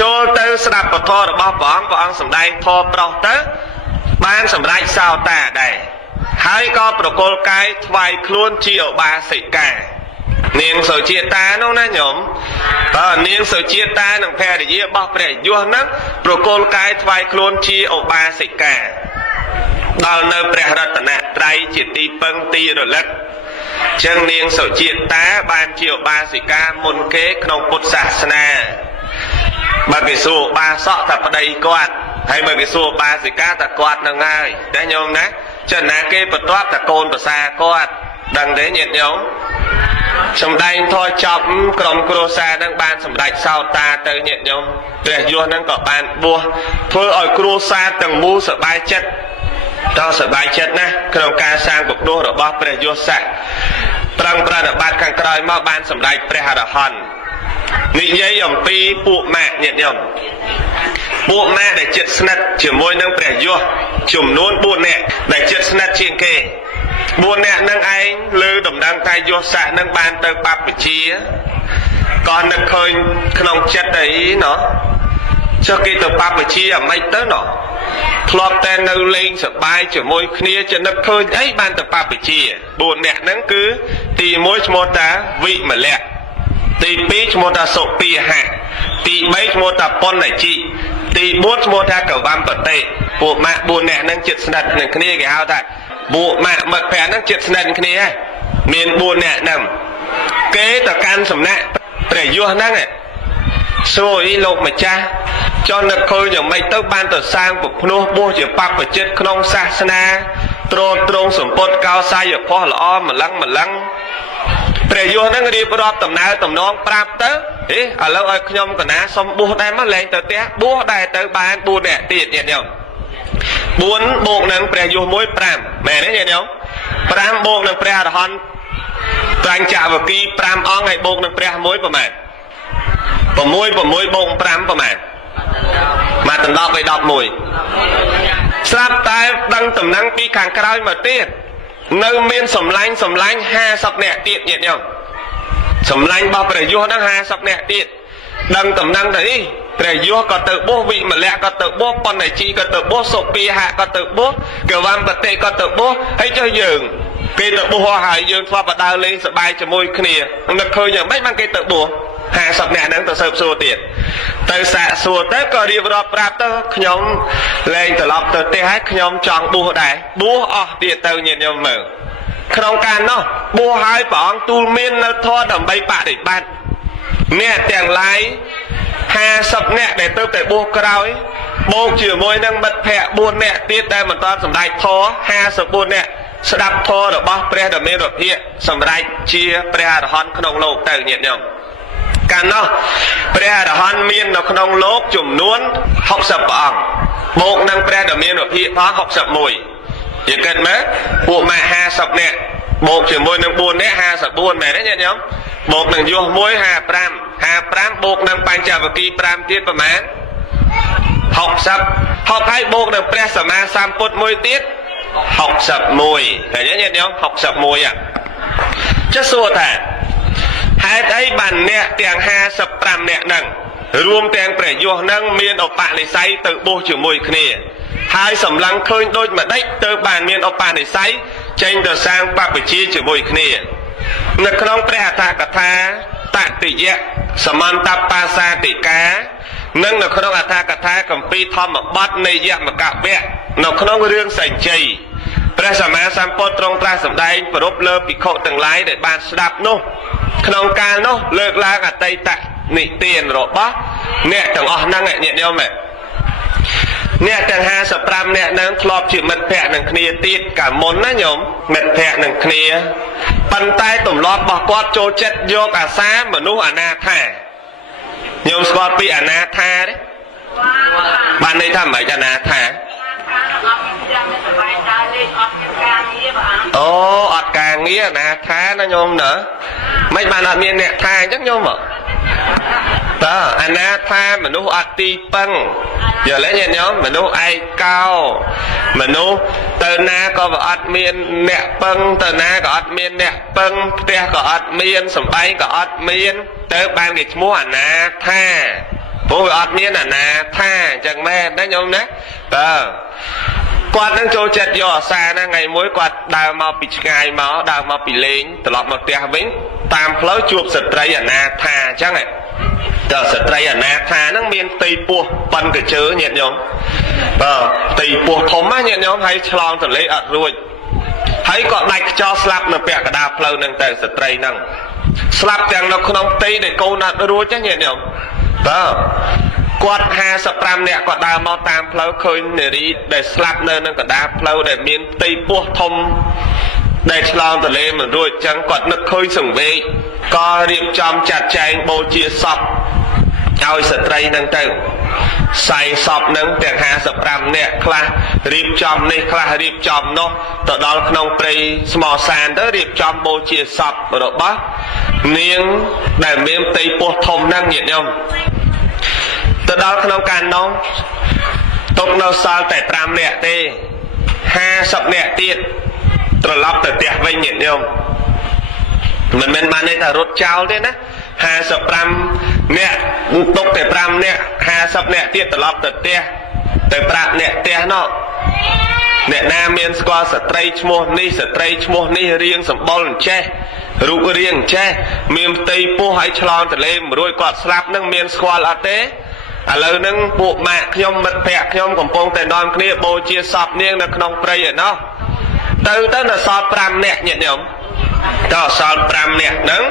ចូលទៅស្ដាប់ពធរបស់ព្រះអង្គសម្ដែងធម៌ប្រុសទៅបានសម្រេចសោតាដែរហើយក៏ប្រគល់កាយថ្វាយខ្លួនជាឧបាសិកានាងសុជាតិតានោះណាញោមនាងសុជាតិតានិងភរិយារបស់ព្រះយោហ្នឹងប្រគល់កាយថ្វាយខ្លួនជាឧបាសិកាដល់នៅព្រះរតនត្រ័យជាទីពឹងទីរលឹកចឹងនាងសុជាតិតាបានជាឧបាសិកាមុនគេក្នុងពុទ្ធសាសនាបើគេសួរឧបាសកថាប្តីគាត់ហើយបើគេសួរឧបាសិកាថាគាត់នឹងហើយតែញោមណាចំណាគេបន្ទាប់ថាកូនប្រសាគាត់ដឹងទេញាតិញោមសម្ដែងធម៌ចប់ក្រុមគ្រួសារនឹងបានសម្រេចសោតាទៅញាតិញោមព្រះយោនឹងក៏បានបួសធ្វើឲ្យគ្រួសារទាំងមូលសប្បាយចិត្តតើសប្បាយចិត្តណាស់ក្នុងការសាងពុទ្ធរបស់ព្រះយោស័កប្រឹងប្រតិបត្តិខាងក្រោយមកបានសម្រេចព្រះអរហន្តនិយាយអំពីពួកម៉ាក់ញាតិញោមពួកម៉ាក់ដែលជិតស្និទ្ធជាមួយនឹងព្រះយោចំនួន4នាក់ដែលជិតស្និទ្ធជាងគេ4នាក់នឹងឯងលើដំណឹងថាយោស័កនឹងបានទៅបព្វជិក៏នឹកឃើញក្នុងចិត្តអីណោះចុះគេទៅបព្វជិអាម៉េចទៅណោះធ្លាប់តែនៅលេងសប្បាយជាមួយគ្នាចនឹកឃើញអីបានទៅបព្វជិ4នាក់ហ្នឹងគឺទី1ឈ្មោះតាវិមលៈទី2ឈ្មោះតាសុពីហៈទី3ឈ្មោះតាបណ្ណជីទី4ឈ្មោះថាកវំបតិពួកម៉ាក់4នាក់ហ្នឹងជិតស្និទ្ធនឹងគ្នាគេហៅថាពួកម៉ាក់មិត្តភក្តិហ្នឹងជិតស្និទ្ធគ្នាមាន4នាក់ហ្នឹងគេទៅកាន់សំណាក់ព្រះយោហ្នឹងសួរអីលោកម្ចាស់ចុះនឹកឃើញយ៉ាងម៉េចទៅបានទៅសាងពុភ្នោះបួសជាបព្វជិតក្នុងសាសនាទ្រទ្រង់សម្ពុតកោសាយផុសល្អម្លឹងព្រះយោហ្នឹងរៀបរាប់ដំណើរតំណងប្រាប់ទៅឥឡូវឲ្យខ្ញុំកណាសុំបួសដែរមកលែងទៅផ្ទះបួសដែរទៅបាន4នាក់ទៀតញាតិញោម4បូកនឹងព្រះយោ1 5មែនទេញាតិញោម5បូកនឹងព្រះអរហន្តប្រាញ់ចវគិ5អង្គហើយបូកនឹងព្រះ1ប្រមាណ6 6បូក5ប្រមាណមកដណ្ដប់ឲ្យ11ស្រាប់តែដឹងតំណែងពីខាងក្រោយមកទៀតនៅមានសម្លាញ់50នាក់ទៀតញាតិញោមសម្លាញ់របស់ព្រះយោហ្នឹង50នាក់ទៀតដឹងតំណែងទៅព្រះយោក៏ទៅបួសវិមលៈក៏ទៅបួសបណ្ណជីក៏ទៅបួសសុពីហៈក៏ទៅបួសកវំបតិក៏ទៅបួសហើយចុះយើងគេទៅបួសហើយយើងធ្លាប់បដើលេងសប្បាយជាមួយគ្នានឹកឃើញយ៉ាងម៉េចបានគេទៅបួស 50អ្នកហ្នឹងទៅស៊ើបសួរទៀតទៅសាកសួរទៅក៏រៀបរាប់ប្រាប់ទៅខ្ញុំលែងត្រឡប់ទៅផ្ទះហើយខ្ញុំចង់បួសដែរបួសអស់ទៀតទៅញាតិញោមមើលក្នុងការនោះបួសហើយព្រះអង្គទូលមាននៅធម៌ដើម្បីបដិបត្តិអ្នកទាំងឡាយ50អ្នកដែលទៅតែបួសក្រោយបូកជាមួយនឹងមិត្តភ័ក្តិ4អ្នកទៀតដែលមិនតាន់សម្ដែងធម៌54អ្នកស្ដាប់ធម៌របស់ព្រះដ៏មានរដ្ឋាសម្រេចជាព្រះអរហន្តក្នុងលោកទៅញាតិញោមកាលនោះព្រះអរហន្តមាននៅក្នុងលោកចំនួន60ព្រះអង្គបូកនឹងព្រះដ៏មានរដ្ឋាផង61យើងគិតមើលពួកម៉ាក់50នាក់បូកជាមួយនឹង4នាក់54មែនទេញាតិញោមបូកនឹងយោះ1 55បូកនឹងបញ្ចវគិ5ទៀតប្រមាណ60ហើយបូកនឹងព្រះសម្មាសម្ពុទ្ធមួយទៀត61ឃើញទេញាតិញោម61ចុះសួរថាហេតុអីបានអ្នកទាំង55អ្នកហ្នឹងរួមទាំងព្រះយោះហ្នឹងមានឧបនិស្ស័យទៅបួសជាមួយគ្នាហើយសម្លឹងឃើញដូចម្ដេចទៅបានមានឧបនិស្ស័យចេញទៅសាងបព្វជិជាមួយគ្នានៅក្នុងព្រះអដ្ឋកថាតតិយៈសមន្តបាសាតិកានិងនៅក្នុងអដ្ឋកថាកម្ពីធម្មបទនៃយមកវៈនៅក្នុងរឿងសញ្ជ័យព្រះសម្មាសម្ពុទ្ធទ្រង់ត្រាស់សម្ដែងប្រពលើភិក្ខុទាំងឡាយដែលបានស្ដាប់នោះក្នុងកាលនោះលើកឡើងអតីតនិទានរបស់អ្នកទាំងអស់ហ្នឹងញាតិញោមអ្នកទាំង55អ្នកហ្នឹងធ្លាប់ជាមិត្តភក្តិនឹងគ្នាទៀតកាលមុនណាញោមមិត្តភក្តិនឹងគ្នាប៉ុន្តែទម្លាប់របស់គាត់ចូលចិត្តយកអាសាមនុស្សអនាថាញោមស្គាល់ពីអនាថាទេបានន័យថាមិនអនាថាអូអត់ការងារអនាថាណាញោមណាមិនបានអត់មានអ្នកថាអញ្ចឹងញោមមកតើអនាថាមនុស្សអត់ទីពឹងយល់ទេញាតិញោមមនុស្សឯកោមនុស្សទៅណាក៏អត់មានអ្នកពឹងទៅណាក៏អត់មានអ្នកពឹងផ្ទះក៏អត់មានសម្បែងក៏អត់មានទៅបានគេឈ្មោះអនាថាព្រោះវាអត់មានអនាថាអញ្ចឹងមែនណាញោមណាតើគាត់នឹងចូលចិត្តយកអាសាណាថ្ងៃមួយគាត់ដើរមកពីឆ្ងាយមកដើរមកពីលេងត្រឡប់មកផ្ទះវិញតាមផ្លូវជួបស្ត្រីអនាថាអញ្ចឹងតើស្ត្រីអនាថាហ្នឹងមានផ្ទៃពោះប៉ិនកញ្ជើញាតិញោមផ្ទៃពោះធំណាញាតិញោមហើយឆ្លងទន្លេអត់រួចហើយក៏ដាច់ខ្យល់ស្លាប់នៅពាក់កណ្ដាលផ្លូវហ្នឹងទៅស្ត្រីហ្នឹងស្លាប់ទាំងនៅក្នុងផ្ទៃដែលកូនអត់រួចណាញាតិញោមគាត់55នាក់គាត់ដើរមកតាមផ្លូវឃើញនារីដែលស្លាប់នៅនឹងកណ្ដាលផ្លូវដែលមានផ្ទៃពោះធំដែលឆ្លងទន្លេមិនរួចចឹងគាត់នឹកឃើញសង្វេគក៏រៀបចំចាត់ចែងបូជាសពឲ្យស្ត្រីនឹងទៅសៃសពនឹងទាំង55នាក់ខ្លះរៀបចំនេះខ្លះរៀបចំនោះទៅដល់ក្នុងព្រៃស្មោសានទៅរៀបចំបូជាសពរបស់នាងដែលមានផ្ទៃពោះធំហ្នឹងញាតិញោមទៅដល់ក្នុងកាលនោះទុកនៅសល់តែ5នាក់ទេ50នាក់ទៀតត្រឡប់ទៅផ្ទះវិញញាតិញោមមិនមែនបានន័យថារត់ចោលទេណា55នាក់ទុកតែ5នាក់50នាក់ទៀតត្រឡប់ទៅផ្ទះទៅប្រាប់អ្នកផ្ទះនោះអ្នកណាមានស្គាល់ស្ត្រីឈ្មោះនេះស្ត្រីឈ្មោះនេះរៀងសម្បុរអញ្ចេះរូបរាងអញ្ចេះមានផ្ទៃពោះឲ្យឆ្លងទន្លេមួយរួយគាត់ស្លាប់នឹងមានស្គាល់អត់ទេឥឡូវហ្នឹងពួកម៉ាក់ខ្ញុំមិត្តភក្តិខ្ញុំកំពុងតែនាំគ្នាបូជាសពនាងនៅក្នុងព្រៃឯណោះទៅនៅសល់5នាក់ញាតិញោមតើសល់5នាក់ហ្នឹង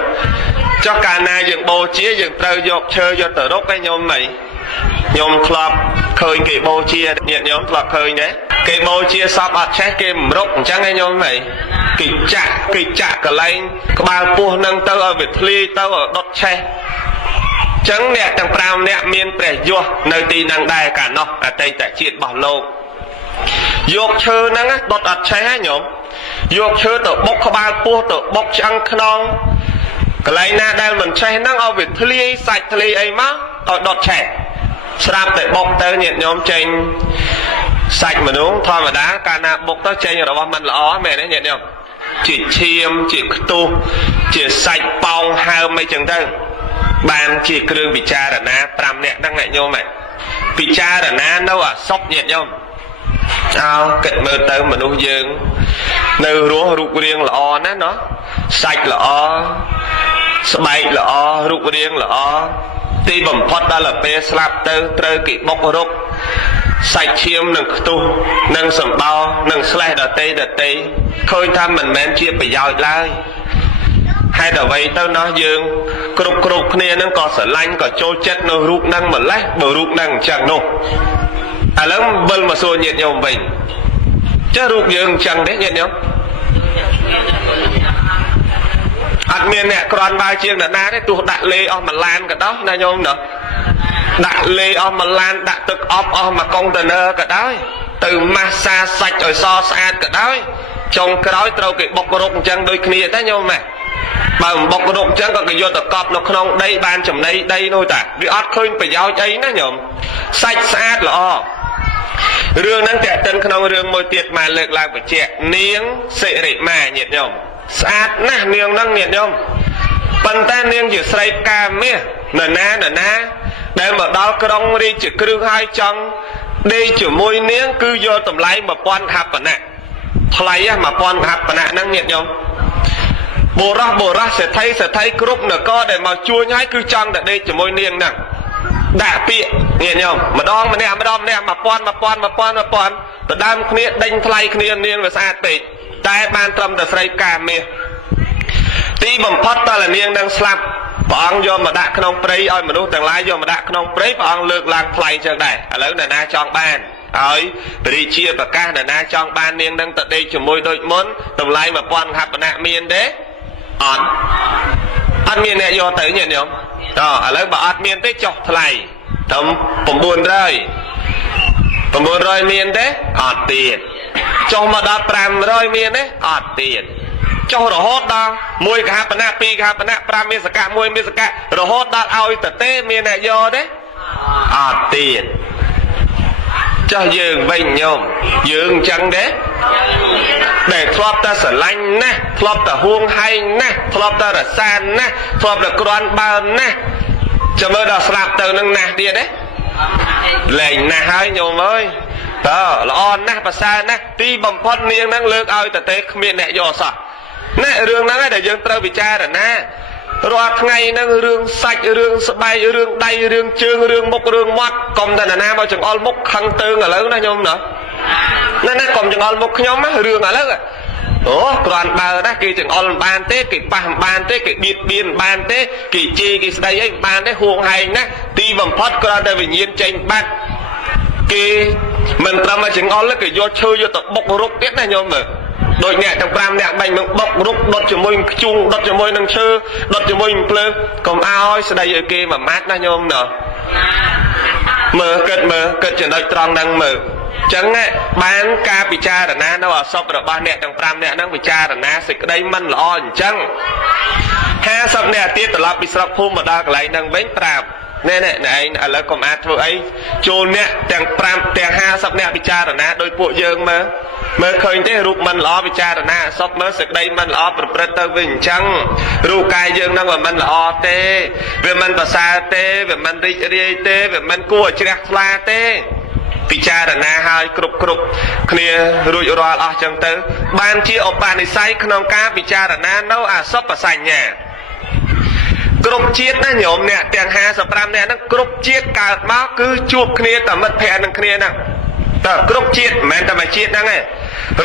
ចុះកាលណាយើងបូជាយើងត្រូវយកឈើយកទៅរុកឯញោមអីខ្ញុំធ្លាប់ឃើញគេបូជាញាតិញោមធ្លាប់ឃើញទេគេបូជាសពអត់ឆេះគេមិនរុកអញ្ចឹងឯញោមអីគេចាក់កន្លែងក្បាលពោះហ្នឹងទៅឲ្យវាធ្លាយទៅឲ្យដុតឆេះចឹងអ្នកទាំង5នាក់មានព្រះយសនៅទីហ្នឹងដែរកាលនោះអតីតជាតិរបស់លោកយកឈើហ្នឹងដុតអត់ឆេះហ្នឹងញោមយកឈើទៅបុកក្បាលពោះទៅបុកឆ្អឹងខ្នងកន្លែងណាដែលមិនឆេះហ្នឹងឲ្យវាធ្លាយសាច់ធ្លាយអីមកឲ្យដុតឆេះស្រាប់តែបុកទៅញាតិញោមចេញសាច់មនុស្សធម្មតាកាលណាបុកទៅចេញរបស់មិនល្អមែនទេញាតិញោមជាឈាមជាខ្ទុះជាសាច់ប៉ោងហើមអីចឹងទៅបានជាគ្រឿងពិចារណា5នាក់ហ្នឹងញាតិញោមពិចារណានៅអសុខញាតិញោមចោលគិតមើលទៅមនុស្សយើងនៅរស់រូបរាងល្អណាស់ណោះសាច់ល្អ ស្បែកល្អរូបរាងល្អទីបំផុតដល់ទៅពេលស្លាប់ទៅត្រូវគេបុករុកសាច់ឈាមនិងខ្ទុះនិងសម្បោរនិងស្លេះដតេឃើញថាមិនមែនជាប្រយោជន៍ឡើយហេតុអ្វីទៅណោះយើងគ្រប់គ្នានឹងក៏ស្រឡាញ់ក៏ចូលចិត្តនៅរូបនឹងម្លេះបើរូបនឹងអញ្ចឹងនោះឥឡូវវិលមកសួរញាតិញោមវិញចុះរូបយើងអញ្ចឹងទេញាតិញោមអត់មានអ្នកក្រាន់បើជាងអ្នកណាទេទោះដាក់លេអស់មួយឡានក៏ដោះណាញោមណាដាក់លេអស់មួយឡានដាក់ទឹកអប់អស់មួយកុងតឺន័រក៏ដោយទៅម៉ាស្សាសាច់ឲ្យសស្អាតក៏ដោយចុងក្រោយត្រូវគេបុករុកអញ្ចឹងដូចគ្នាតែញោមម៉ែបើមិនបុករុកអញ្ចឹងក៏គេយកទៅកប់នៅក្នុងដីបានចំណីដីនោះតាវាអត់ឃើញប្រយោជន៍អីណាញោមសាច់ស្អាតល្អរឿងហ្នឹងតែតិនក្នុងរឿងមួយទៀតមកលើកឡើងបញ្ជាក់នាងសិរិមាញាតិញោមស្អាតណាស់នាងហ្នឹងញាតិញោមប៉ុន្តែនាងជាស្រីកាមាសនរណាដែលមកដល់ក្រុងរាជក្រឹសហើយចង់ដេកជាមួយនាងគឺយកតម្លៃ 1000 ខបណៈថ្លៃ 1000 ខបណៈហ្នឹងញាតិញោមបុរសសេដ្ឋីគ្រប់នគរដែលមកជួញហើយគឺចង់តែដេកជាមួយនាងហ្នឹងដាក់ពាក្យញាតិញោមម្ដងម្នាក់ 1000 ទៅដើមគ្នាដេញថ្លៃគ្នានាងវាស្អាតពេកតែបានត្រឹមតែស្រីកាមាសទីបំផុតតើនាងនឹងស្លាប់ព្រះអង្គយកមកដាក់ក្នុងព្រៃឲ្យមនុស្សទាំងឡាយយកមកដាក់ក្នុងព្រៃព្រះអង្គលើកឡើងថ្លៃចឹងដែរឥឡូវអ្នកណាចង់បានហើយព្រះរាជាប្រកាសអ្នកណាចង់បាននាងនឹងទៅដេកជាមួយដូចមុនតម្លៃ 1000 ខបណៈមានទេអត់មានអ្នកយកទៅញាតិញោមឥឡូវបើអត់មានទេចុះថ្លៃត្រឹម900មានទេអត់ទៀតចុះមកដល់500មានទេអត់ទៀតចុះរហូតដល់1 ខបណៈ 2 ខបណៈ 5 មាសកៈ 1 មាសកៈរហូតដល់ឲ្យតទេមានអ្នកយកទេអត់ទៀតចុះយើងវិញញោមយើងអញ្ចឹងទេដែលធ្លាប់តែស្រឡាញ់ណាស់ធ្លាប់តែហួងហែងណាស់ធ្លាប់តែរសាណាស់ធ្លាប់តែក្រាន់បើណាស់ចាំមើលដល់ស្លាប់ទៅនឹងណាស់ទៀតទេលែងណាស់ហើយញោមអើយតើល្អណាស់ប្រសើរណាស់ទីបំផុតនាងនឹងលើកឲ្យតទេគ្មានអ្នកយកសោះណែរឿងហ្នឹងឯងដែលយើងត្រូវពិចារណារាល់ថ្ងៃហ្នឹងរឿងសាច់រឿងស្បែករឿងដៃរឿងជើងរឿងមុខរឿងមាត់កុំតែណាមកចង្អុលមុខខឹងតើងឥឡូវណាញោមណាកុំចង្អុលមុខខ្ញុំណារឿងឥឡូវអូគ្រាន់បើណាគេចង្អុលមិនបានទេគេប៉ះមិនបានទេគេបៀតបៀនមិនបានទេគេជេរគេស្ដីអីមិនបានទេហួងហែងណាទីបំផុតគ្រាន់តែវិញ្ញាណចេញបាត់គេមិនត្រឹមតែចង្អុលគេយកឈើយកទៅបុករុកទៀតណាញោមមើលដូចអ្នកទាំង5អ្នកបាញ់នឹងបុករុកដុតជាមួយនឹងខ្ជុងដុតជាមួយនឹងឈើដុតជាមួយនឹងភ្លើងកុំឲ្យស្ដីឲ្យគេមួយម៉ាត់ណាញោមណាមើលគិតចំណុចត្រង់ហ្នឹងមើលចឹងបានការពិចារណានៅអសពរបស់អ្នកទាំង5អ្នកហ្នឹងពិចារណាសេចក្តីមិនល្អអញ្ចឹង50អ្នកទៀតត្រឡប់ពីស្រុកភូមិមកដល់កន្លែងហ្នឹងវិញប្រាប់ណែឯងឥឡូវកុំអាចធ្វើអីចូលអ្នកទាំង5ទាំង50អ្នកពិចារណាដោយពួកយើងមើលឃើញទេរូបមិនល្អពិចារណាអសពមើលសេចក្តីមិនល្អប្រព្រឹត្តទៅវិញអញ្ចឹងរូបកាយយើងហ្នឹងវាមិនល្អទេវាមិនប្រសើរទេវាមិនរីករាយទេវាមិនគួរឲ្យជ្រះថ្លាទេពិចារណាឲ្យគ្រប់គ្នារួចរាល់អស់ចឹងទៅបានជាឧបនិស្ស័យក្នុងការពិចារណានៅអសពសញ្ញាគ្រប់ជាតិណាញោមអ្នកទាំង55អ្នកហ្នឹងគ្រប់ជាតិកើតមកគឺជួបគ្នាតែមិត្តភ័ក្តិនឹងគ្នាហ្នឹងតើគ្រប់ជាតិមិនមែនតែមួយជាតិហ្នឹងទេ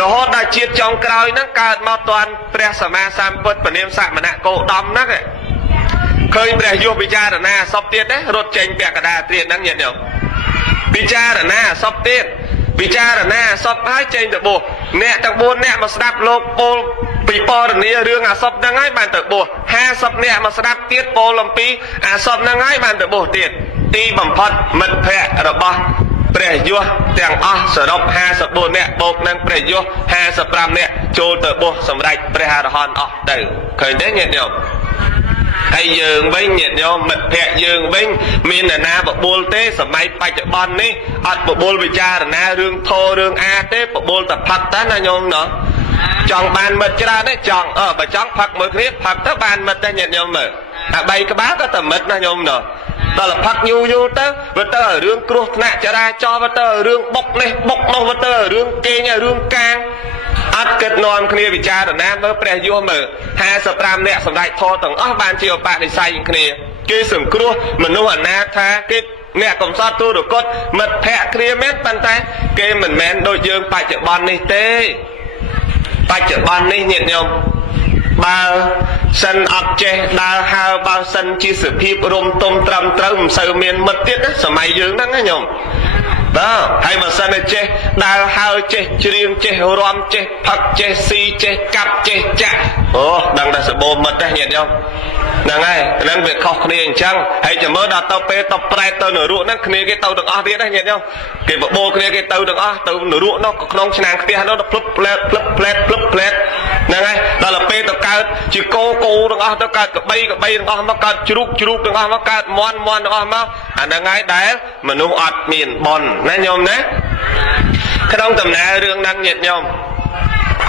រហូតដល់ជាតិចុងក្រោយហ្នឹងកើតមកតាន់ព្រះសម្មាសម្ពុទ្ធពនាមសមណៈគោតមហ្នឹងឃើញព្រះយុពិចារណាអសពទៀតទេរត់ចេញពាក់កណ្ដាលត្រៀតហ្នឹងញាតិញោមពិចារណាអសពទៀតពិចារណាអសពហើយចេញទៅបួសអ្នកទាំង4អ្នកមកស្ដាប់លោកពោលពីពរនីរឿងអសពហ្នឹងហើយបានទៅបួស50អ្នកមកស្ដាប់ទៀតពោលអំពីអសពហ្នឹងហើយបានទៅបួសទៀតទីបំផុតមិត្តភ័ក្តិរបស់ព្រះយសទាំងអស់សរុប54អ្នកបូកនឹងព្រះយស55អ្នកចូលទៅបួសសម្រេចព្រះអរហន្តអស់ទៅឃើញទេញាតិញោមហើយយើងវិញញាតិញោមមិត្តភ័ក្តិយើងវិញមានអ្នកណាបបួលទេសម័យបច្ចុប្បន្ននេះអត់បបួលវិចារណារឿងធររឿងអាទេបបួលតែផឹកតែណាញោមណោះចង់បានមិត្តច្រើនទេចង់បើចង់ផឹកមួយគ្នាផឹកទៅបានមិត្តទេញាតិញោមមើលអា3ក្បាលក៏តែមិត្តណាញោមណោះដល់ផឹកយូរទៅវាទៅរឿងគ្រោះថ្នាក់ចរាចរណ៍វាទៅរឿងបុកនេះបុកនោះវាទៅរឿងគេងរឿងកាងអ អត់គិតនាំគ្នាពិចារណាមើលព្រះយសមើល55នាក់សម្ដេចធរទាំងអស់បានជាឧបនិស្ស័យគ្នាគេសង្គ្រោះមនុស្សអនាថាគេអ្នកកំសត់ទូរគតមិត្តភ័ក្តិគ្នាមែនប៉ុន្តែគេមិនមែនដូចយើងបច្ចុប្បន្ននេះទេបច្ចុប្បន្ននេះញាតិញោមបើសិនអត់ចេះដើរហើរបើសិនជាសភាពរំទុំត្រឹមត្រូវមិនសូវមានមិត្តទៀតណាសម័យយើងហ្នឹងណាញោមបាទហើយបើសិនតែចេះដើរហើរចេះច្រៀងចេះរាំចេះផឹកចេះស៊ីចេះកាប់ចេះចាក់អូដឹងតែសបោមិត្តទេញាតិញោមហ្នឹងហើយហ្នឹងវាខុសគ្នាអញ្ចឹងហើយចាំមើលដល់ទៅពេលទៅប្រែទៅនរកហ្នឹងគ្នាគេទៅទាំងអស់ទៀតណាញាតិញោមគេបបោគ្នាគេទៅទាំងអស់ទៅនរកនោះក្នុងឆ្នាំងខ្ទះនោះទៅភ្លឹបផ្លែតភ្លឹបផ្លែតភ្លឹបផ្លែតហ្នឹងហើយដល់ពេលទៅកើតជាគោទាំងអស់ទៅកើតកបីទាំងអស់មកកើតជ្រូកទាំងអស់មកកើតមន់ទាំងអស់មកអាហ្នឹងហើយដែលមនុស្សអត់មានបុណ្យណាញោមណាក្នុងដំណើររឿងហ្នឹងញាតិញោម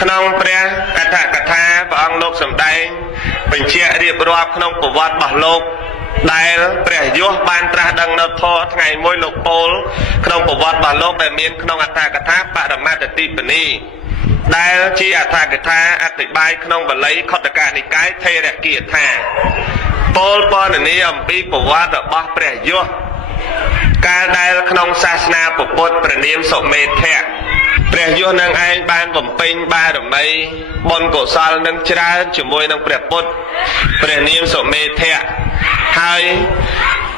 ក្នុងព្រះអត្ថកថាព្រះអង្គលោកសម្ដែងបញ្ជាក់រៀបរាប់ក្នុងប្រវត្តិរបស់លោកដែលព្រះយសបានត្រាស់ដឹងនៅធម៌ថ្ងៃមួយលោកពោលក្នុងប្រវត្តិរបស់លោកដែលមានក្នុងអត្ថកថាបរមត្តទីបនីដែលជាអត្ថកថាអธิบายក្នុងបាលីខុទ្ទកនិកាយថេរគាថាពោលពណ៌នាអំពីប្រវត្តិរបស់ព្រះយសកាលដែលក្នុងសាសនាពុទ្ធព្រះនាមសុមេធៈព្រះយសនឹងឯងបានបំពេញបារមីបុណ្យកុសលនឹងច្រើនជាមួយនឹងព្រះពុទ្ធព្រះនាមសុមេធៈហើយ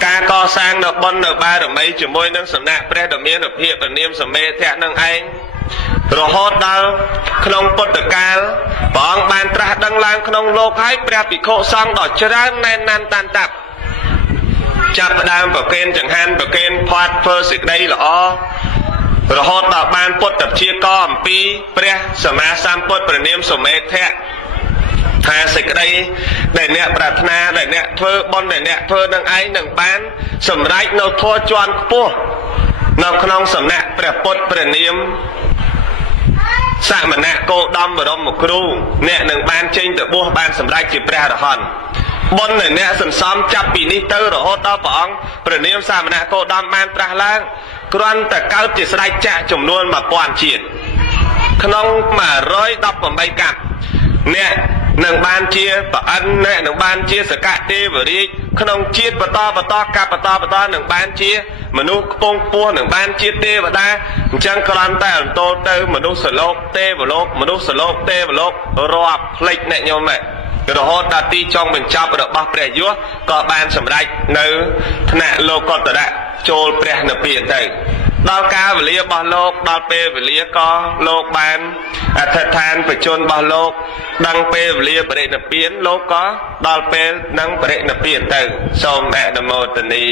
ការកសាងនៅបុណ្យនៅបារមីជាមួយនឹងសំណាក់ព្រះដ៏មានភាពព្រះនាមសុមេធៈនឹងឯងរហូតដល់ក្នុងពុទ្ធកាលព្រះអង្គបានត្រាស់ដឹងឡើងក្នុងលោកហើយព្រះភិក្ខុសង្ឃដ៏ច្រើនណែនណាន់តាន់តាប់ចាប់ផ្ដើមប្រគេនចង្ហាន់ប្រគេនផាត់ធ្វើសេចក្តីល្អរហូតដល់បានពុទ្ធព្យាករអំពីព្រះសម្មាសម្ពុទ្ធព្រះនាមសុមេធៈថាសេចក្តីដែលអ្នកប្រាថ្នាដែលអ្នកធ្វើបុណ្យដែលអ្នកធ្វើនឹងឯងនឹងបានសម្រេចនៅធម៌ជាន់ខ្ពស់នៅក្នុងសំណាក់ព្រះពុទ្ធព្រះនាមសមណៈគោតមបរមគ្រូអ្នកនឹងបានចេញទៅបួសបានសម្រេចជាព្រះអរហន្តបុណ្យអ្នកសន្សំចាប់ពីនេះទៅរហូតដល់ព្រះអង្គព្រះនាមសមណៈគោតមបានត្រាស់ឡើងគ្រាន់តែកើតជាស្ដេចចាក់ចំនួន1000ជាតិក្នុង118កាប់អ្នកនឹងបានជាប្រអិនអ្នកនឹងបានជាសកទេវរាជក្នុងជាតិបន្តកាប់បន្តនឹងបានជាមនុស្សខ្ពងពោះនឹងបានជាទេវតាអញ្ចឹងគ្រាន់តែអន្តោទៅមនុស្សលោកទេវលោកមនុស្សលោកទេវលោករាប់ផ្លេចអ្នកញោមហ្នឹងរហូតដល់ទីចុងបញ្ចប់របស់ព្រះយសក៏បានសម្រេចនៅថ្នាក់លោកុត្តរៈចូលព្រះនិព្វានទៅដល់កាលវេលារបស់លោកដល់ពេលវេលាក៏លោកបានអធិដ្ឋានបជនរបស់លោកដឹងពេលវេលាបរិនិព្វានលោកក៏ដល់ពេលនឹងបរិនិព្វានទៅសូមអនុមោទនា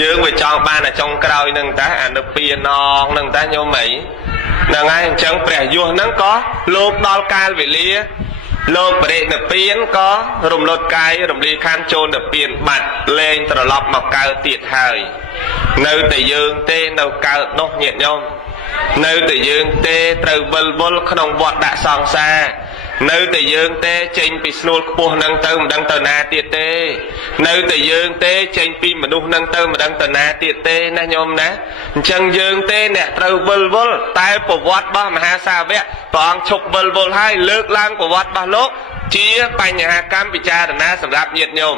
យើងវាចង់បានតែចុងក្រោយនឹងតាអនុពានងនឹងតាញោមអីហ្នឹងហើយអញ្ចឹងព្រះយសហ្នឹងក៏លោកដល់កាលវេលាលោកបរិនិព្វានក៏រំលត់កាយរំលាយខណ្ឌចូលនិព្វានបាត់លែងត្រឡប់មកកើតទៀតហើយនៅតែយើងទេនៅកើតនោះញាតិញោមនៅតែយើងទេត្រូវវិលវល់ក្នុងវត្តដាក់សង្សារនៅតែយើងទេចេញពីស្នួលខ្ពស់នឹងទៅមិនដឹងទៅណាទៀតទេនៅតែយើងទេចេញពីមនុស្សនឹងទៅមិនដឹងទៅណាទៀតទេណាញោមណាអញ្ចឹងយើងទេអ្នកត្រូវវិលវល់តែប្រវត្តិរបស់មហាសាវកព្រះអង្គឈប់វិលវល់ហើយលើកឡើងប្រវត្តិរបស់លោកជាបញ្ហាកម្មពិចារណាសម្រាប់ញាតិញោម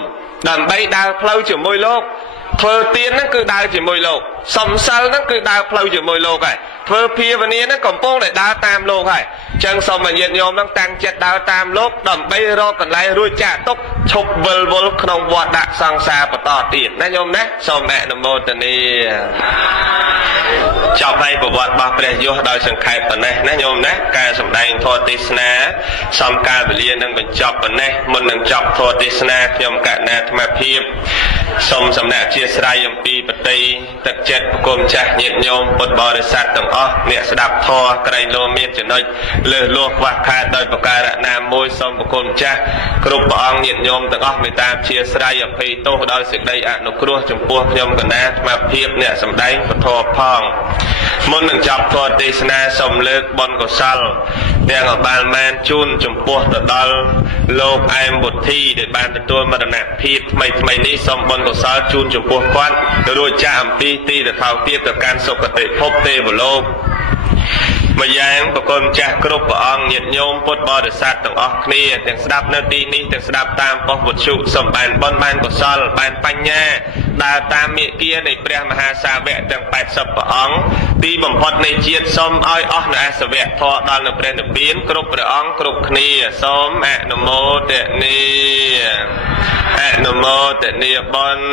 ដើម្បីដើរផ្លូវជាមួយលោកធ្វើទានហ្នឹងគឺដើរជាមួយលោកសំសិលហ្នឹងគឺដើរផ្លូវជាមួយលោកហើយធ្វើភាវនាហ្នឹងកំពុងតែដើរតាមលោកហើយអញ្ចឹងសូមញាតិញោមហ្នឹងតាំងចិត្តដើរតាមលោកដើម្បីរកកន្លែងរួចចាក់ទុកឈប់វិលវល់ក្នុងវដ្តដាក់សង្សារបន្តទៀតណាញោមណាសូមអនុមោទនាចប់ហើយប្រវត្តិរបស់ព្រះយសដោយសង្ខេបប៉ុណ្ណេះណាញោមណាការសម្ដែងធម៌ទេសនាសំកាលវេលានឹងបញ្ចប់ប៉ុណ្ណេះមុននឹងចប់ធម៌ទេសនាខ្ញុំកណ្ណាអាត្មាភាពសូមសំណាក់ជាស្រ័យអំពីបតីទឹកចិត្តប្រគំចាស់ញាតិញោមពុទ្ធបរិស័ទទាំងអស់អ្នកស្ដាប់ធម៌ក្រែងលោមានចំណុចលើសលោះខ្វះខាតដោយប្រការណាមួយសូមប្រគំចាស់គ្រប់ព្រះអង្គញាតិញោមទាំងអស់មេត្តាជាស្រ័យអភ័យទោសដោយសេចក្តីអនុគ្រោះចំពោះខ្ញុំកណ្ណាអាត្មាភាពអ្នកសម្ដែងពធផងមុននឹងចប់ធម៌ទេសនាសូមលើកបុណ្យកុសលទាំងអបាលមែនជូនចំពោះទៅដល់លោកអែមវុធីដែលបានទទួលមរណភាពថ្មីនេះសូមបុណ្យកុសលជូនចំពោះគាត់រួចចាកអំពីទីតថោទៀតទៅកាន់សុគតិភពទេវលោក ម្យ៉ាងប្រគុណចាស់គ្រប់ព្រះអង្គញាតិញោមពុទ្ធបរិស័ទទាំងអស់គ្នាទាំងស្ដាប់នៅទីនេះទាំងស្ដាប់តាមប៉ុស្តិ៍វិទ្យុសូមបានបុណ្យបានកុសលបានបញ្ញាដើរតាមមាគ៌ានៃព្រះមហាសាវកទាំង80ព្រះអង្គទីបំផុតនៃជាតិសូមឲ្យអស់នូវអាសវៈធម៌ដល់នៅព្រះនិព្វានគ្រប់ព្រះអង្គគ្រប់គ្នាសូមអនុមោទនាអនុមោទនាបុណ្យ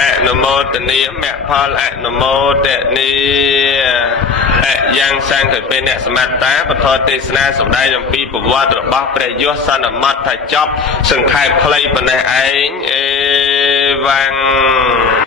អនុមោទនាមគ្គផលអនុមោទនាយ៉ាងសង្ឃពេលអ្នកសមត្ថតាពធទេសនាសម្ដែងអំពីប្រវត្តិរបស់ព្រះយសសន្មតថាចប់សង្ខេបខ្លីប៉ុណ្ណេះឯងអេវ៉ាំង